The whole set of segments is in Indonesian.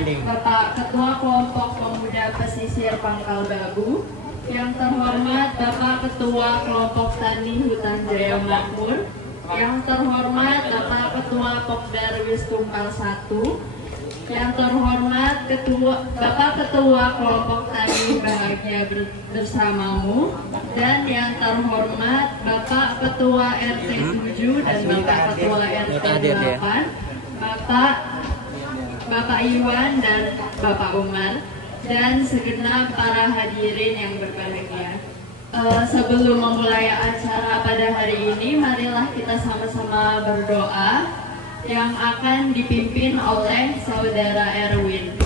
Bapak Ketua Kelompok Pemuda Pesisir Pangkal Babu, yang terhormat Bapak Ketua Kelompok Tani Hutan Jaya Makmur, yang terhormat Bapak Ketua Pokdar Wistumpal 1, yang terhormat Bapak Ketua Kelompok Tani Bahagia Bersamamu, dan yang terhormat Bapak Ketua RT 7 dan Bapak Ketua RT 8, Bapak Iwan dan Bapak Umar, dan segenap para hadirin yang berbahagia. Sebelum memulai acara pada hari ini, marilah kita sama-sama berdoa yang akan dipimpin oleh Saudara Erwin.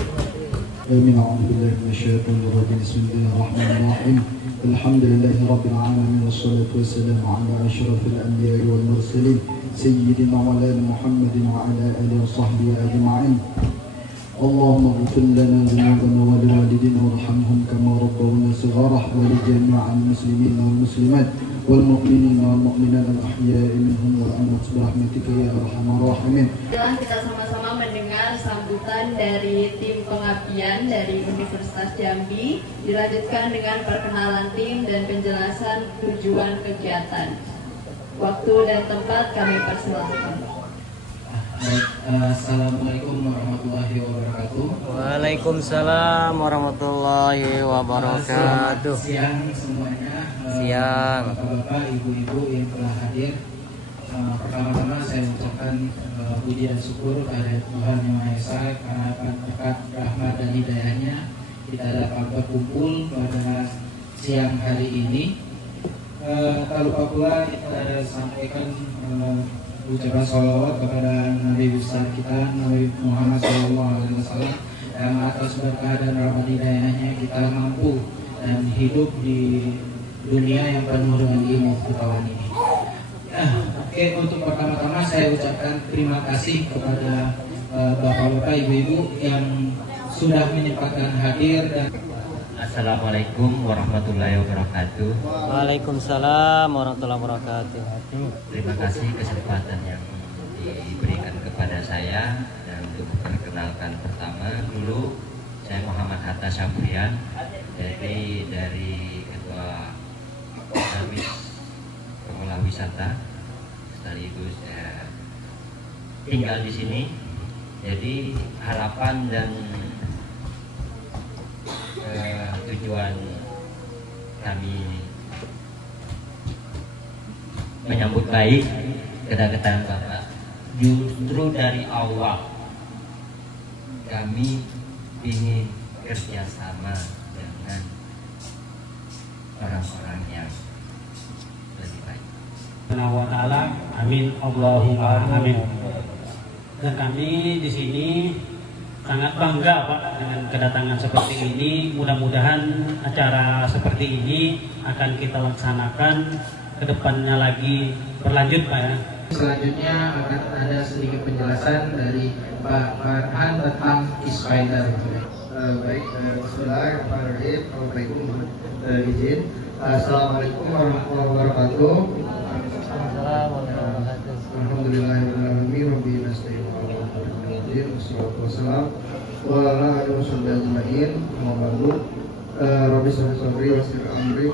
Amin. A'udzubillahi minasyaitonir rajim. Bismillahirrahmanirrahim. Alhamdulillahi rabbil alamin wassalatu wassalamu ala asyrafil anbiya'i wal mursalin sayyidina wa ala Muhammadin wa ala alihi wa sahbihi ajma'in. Allahumma ighfir lana dhunubana wa liwalidina warhamhum kama rabbawna shighara wa li jami'il muslimina wal muslimat wal mu'minina wal mu'minat al ahya'i minhum wal amwat bi rahmatika ya arhamar rahimin. Kita sama-sama mendengar sambutan dari tim pengabdian dari Universitas Jambi, dilanjutkan dengan perkenalan tim dan penjelasan tujuan kegiatan. Waktu dan tempat kami persilahkan. Assalamualaikum warahmatullahi wabarakatuh. Waalaikumsalam warahmatullahi wabarakatuh. Siang semuanya. Siang. Bapak-bapak, ibu-ibu yang telah hadir. Pertama-tama saya ucapkan puji dan syukur kepada Tuhan Yang Maha Esa karena berkat rahmat dan hidayahnya kita dapat berkumpul pada siang hari ini. Tak lupa pula kita sampaikan ucapan sholawat kepada Nabi besar kita, Nabi Muhammad SAW, yang atas berkah dan rahmat hidayahnya kita mampu dan hidup di dunia yang penuh dengan ilmu pengetahuan ini. Oke, untuk pertama-tama saya ucapkan terima kasih kepada bapak-bapak, ibu-ibu yang sudah menyempatkan hadir. Dan Assalamualaikum warahmatullahi wabarakatuh. Waalaikumsalam warahmatullahi wabarakatuh. Terima kasih kesempatan yang diberikan kepada saya. Dan untuk memperkenalkan pertama dulu, saya Muhammad Hatta Syafrian, dari Ketua Service Pengelola Wisata, sekaligus tinggal di sini. Jadi harapan dan tujuan kami menyambut baik kedatangan Bapak. Justru dari awal kami ingin kerjasama dengan orang-orang yang lebih baik. Wa ta'ala, amin, Allahumma amin. Dan kami di sini sangat bangga Pak dengan kedatangan seperti ini. Mudah-mudahan acara seperti ini akan kita laksanakan ke depannya lagi berlanjut Pak ya. Selanjutnya akan ada sedikit penjelasan dari Pak Farhan tentang Isfinder. Baik, bismillahirrahmanirrahim. Izin. Assalamualaikum warahmatullahi wabarakatuh. Alhamdulillahirrahmanirrahim. Rabbil alamin. Wassalatu wassalamu ala rasulillah ajma'in. Rabbi sabri wasir amri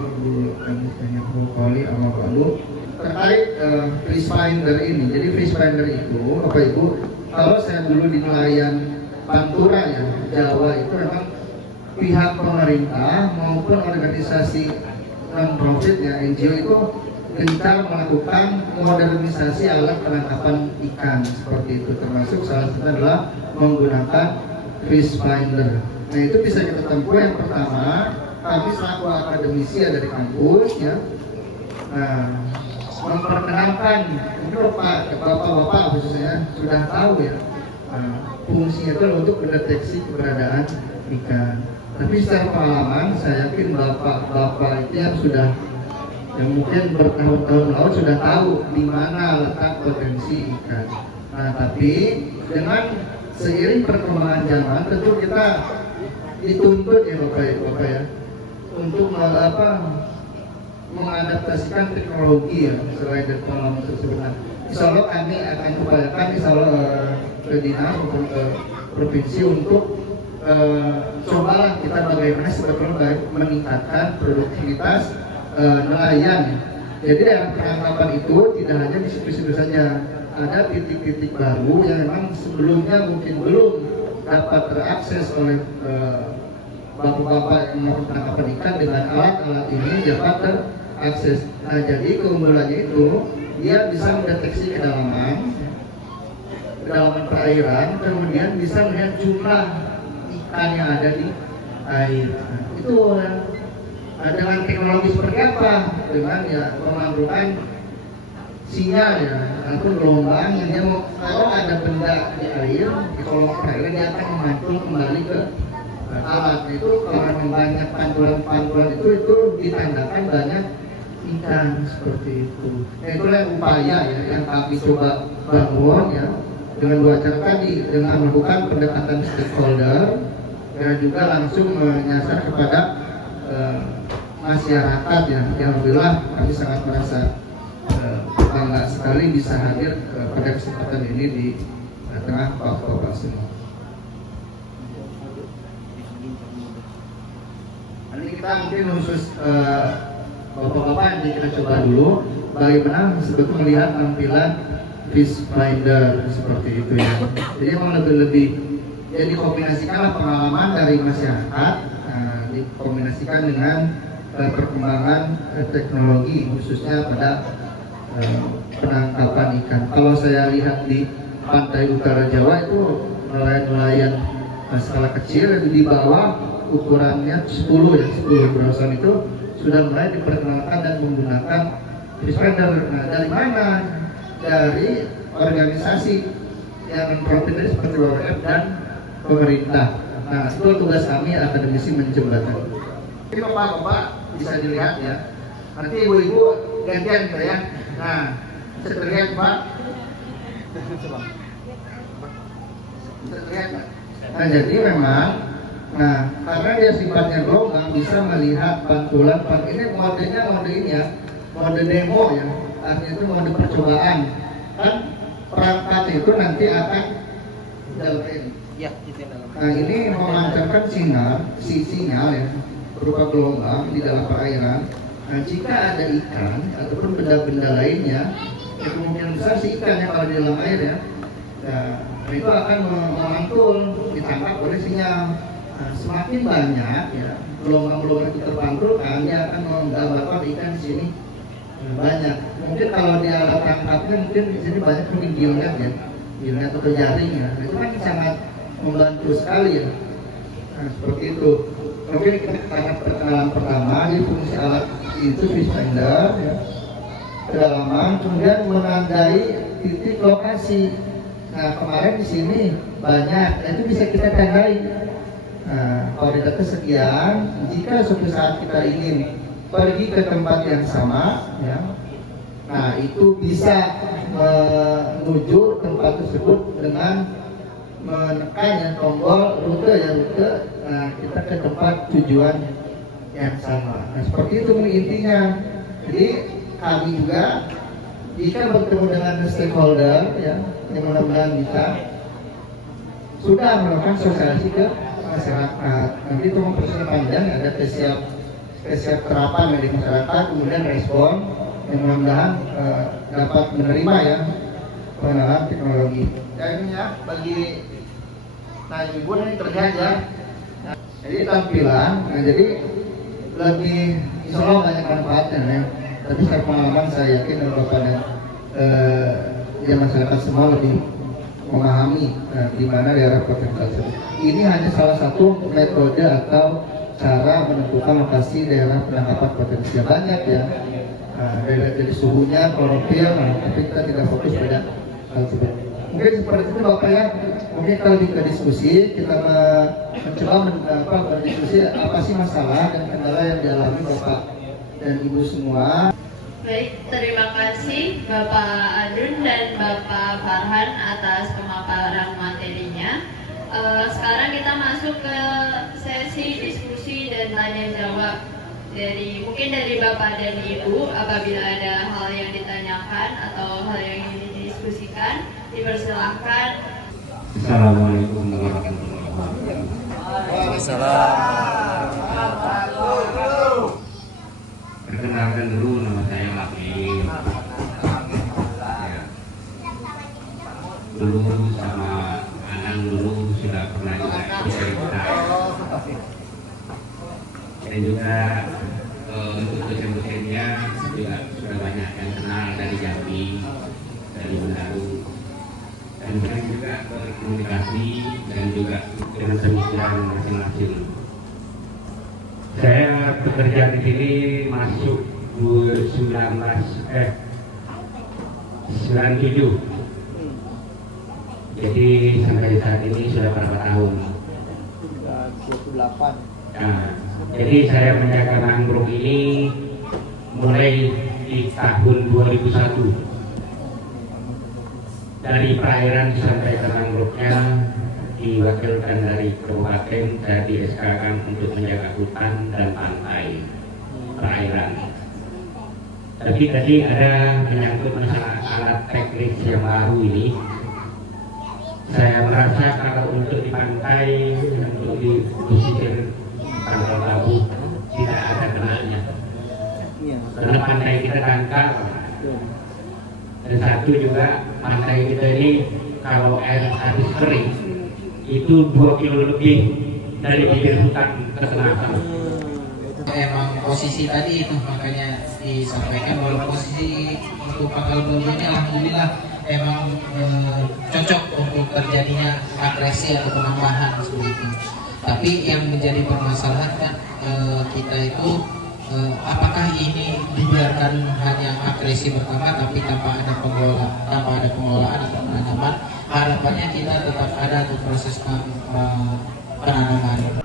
qali amma ba'du. Terkait Fish Finder ini. Jadi Fish Finder itu Bapak Ibu, kalau saya dulu di nelayan Pantura ya, Jawa itu memang pihak pemerintah maupun organisasi non-profit ya, NGO itu gencar melakukan modernisasi alat penangkapan ikan seperti itu, termasuk salah satunya adalah menggunakan Fish Finder. Nah itu bisa kita tempuh. Yang pertama, kami selaku akademisi dari kampus ya, memperkenalkan untuk bapak-bapak khususnya sudah tahu ya, fungsinya itu untuk mendeteksi keberadaan ikan. Tapi secara pengalaman saya yakin bapak-bapak itu yang sudah, yang mungkin bertahun-tahun lalu sudah tahu di mana letak potensi ikan. Nah tapi dengan seiring perkembangan zaman tentu kita dituntut ya bapak ya untuk mengadaptasikan teknologi ya selain dari pengalaman tersebut. Nah, insya Allah kami akan upayakan insya Allah ke dinas maupun ke provinsi untuk cobalah kita bagaimana sebetulnya meningkatkan produktivitas nelayan. Jadi dalam penangkapan itu tidak hanya di situ-situ saja, ada titik-titik baru yang memang sebelumnya mungkin belum dapat terakses oleh bapak-bapak yang melakukan penangkapan ikan. Dengan alat-alat ini dapat terakses. Nah, jadi keunggulannya itu dia bisa mendeteksi kedalaman perairan, kemudian bisa melihat jumlah ikan yang ada di air. Nah, itu dengan teknologi seperti apa? Dengan ya memanggulkan sinyal ya atau gelombang yang dia mau, kalau ada benda di air di kolom perairan dia akan memantul kembali ke alat itu. Kalau memang banyak pantulan itu ditandakan banyak ikan seperti itu. Nah, itulah upaya ya yang kami coba bangun ya dengan dua cara tadi, dengan melakukan pendekatan stakeholder dan juga langsung menyasar kepada masyarakat ya. Alhamdulillah kami sangat merasa bangga sekali bisa hadir pada kesempatan ini di tengah bapak-bapak semua. Nanti kita mungkin khusus bapak-bapak yang kita coba dulu bagaimana sebetulnya melihat tampilan fish finder seperti itu ya. Jadi memang lebih ya dikombinasikanlah pengalaman dari masyarakat, dikombinasikan dengan perkembangan teknologi khususnya pada penangkapan ikan. Kalau saya lihat di pantai utara Jawa itu nelayan-nelayan skala kecil di bawah ukurannya 10 browser itu sudah mulai diperkenalkan dan menggunakan fish finder. Nah, dari mana? Dari organisasi yang non-profit seperti WWF dan pemerintah. Nah, itu tugas kami akademisi menjembatani. Ini bapak-bapak bisa dilihat ya. Nanti ibu-ibu gantian ya. Nah, bisa terlihat Pak. Bisa terlihat Pak. Nah, jadi memang, karena dia sifatnya gelombang bisa melihat pantulan. Ini modenya mode ini ya, mode demo ya. Artinya itu mode percobaan. Kan perangkat itu nanti akan dalam ya, nah, ini memancarkan sinyal ya berupa gelombang di dalam perairan. Nah, jika ada ikan ataupun benda-benda lainnya, ya kemungkinan besar si ikan yang kalau di dalam air ya, itu akan memantul, ditangkap oleh sinyal. Nah, semakin banyak ya gelombang-gelombang itu terpantulkan, dia akan menggambarkan ikan di sini banyak. Mungkin kalau di alat tangkapnya mungkin di sini banyak mungkin gilnet ya, gilnet atau jaring ya. Nah, itu kan sangat membantu sekali ya. Nah, seperti itu. Mungkin karena perkenalan pertama, jadi fungsi alat itu fish finder ya, kedalaman, kemudian menandai titik lokasi. Nah, kemarin di sini banyak, itu bisa kita tandai. Nah, koordinatnya sekian. Jika suatu saat kita ingin pergi ke tempat yang sama, ya, nah itu bisa menuju tempat tersebut dengan menekan ya tombol rute. Nah, kita ke tempat tujuan yang sama. Nah, seperti itu intinya. Jadi kami juga jika bertemu dengan stakeholder ya, yang mudah-mudahan bisa sudah melakukan sosialisasi ke masyarakat. Nanti itu prosesnya panjang, ada spesial terapan dari masyarakat, kemudian respon yang mudah-mudahan dapat menerima ya pengenalan teknologi. Ya ini ya bagi ibu ini terlihat ya. Nah, jadi tampilan, jadi lebih insya Allah banyak manfaatnya ya. Tapi secara pengalaman saya yakin dan bapak dan ya masyarakat semua lebih memahami di mana daerah potensial tersebut. Ini hanya salah satu metode atau cara menentukan lokasi daerah penangkapan potensial. Banyak ya, dari suhunya, klorofil, tapi kita tidak fokus pada hal tersebut. Mungkin seperti itu Bapak ya. Mungkin kalau kita diskusi, kita mencoba berdiskusi apa sih masalah dan kendala yang dialami Bapak dan Ibu semua. Baik, terima kasih Bapak Adun dan Bapak Farhan atas pemaparan materinya. Sekarang kita masuk ke sesi diskusi dan tanya jawab. Mungkin dari Bapak dan Ibu, apabila ada hal yang ditanyakan atau hal yang ingin didiskusikan, dipersilahkan. Assalamualaikum warahmatullahi wabarakatuh. Waalaikumsalam. Perkenalkan dulu, nama saya Lakin. Ya. Dulu sama Anang dulu sudah pernah juga cerita. Dan juga untuk dosen-dosennya juga sudah banyak yang kenal dari Jambi, dari Manado. Dan sering juga berkomunikasi dan juga dengan pemikiran masing-masing. Saya bekerja di sini masuk 97. Jadi sampai saat ini sudah berapa tahun? 28. Nah, jadi saya menjaga mangrove ini mulai di tahun 2001. Dari perairan sampai ke mangrove-nya diwakilkan dari kabupaten, saya di SK-kan untuk menjaga hutan dan pantai perairan. Tapi tadi ada menyangkut masalah alat teknis yang baru ini. Saya merasa kalau untuk di pantai, untuk di pesisir Pangkal Labu tidak ada kenanya. Karena pantai kita dangkal. Dan satu juga pantai kita ini kalau air habis kering itu 2 kilo lebih dari bibir hutan ke tengah sana. Emang posisi tadi itu makanya disampaikan bahwa posisi untuk Pangkal Labu ini alhamdulillah emang cocok untuk terjadinya agresi atau penambahan seperti itu. Tapi yang menjadi permasalahan kan kita itu apakah ini dibiarkan hanya agresi bertambah tapi tanpa ada pengelolaan atau penanaman. Harapannya kita tetap ada tuh proses penanaman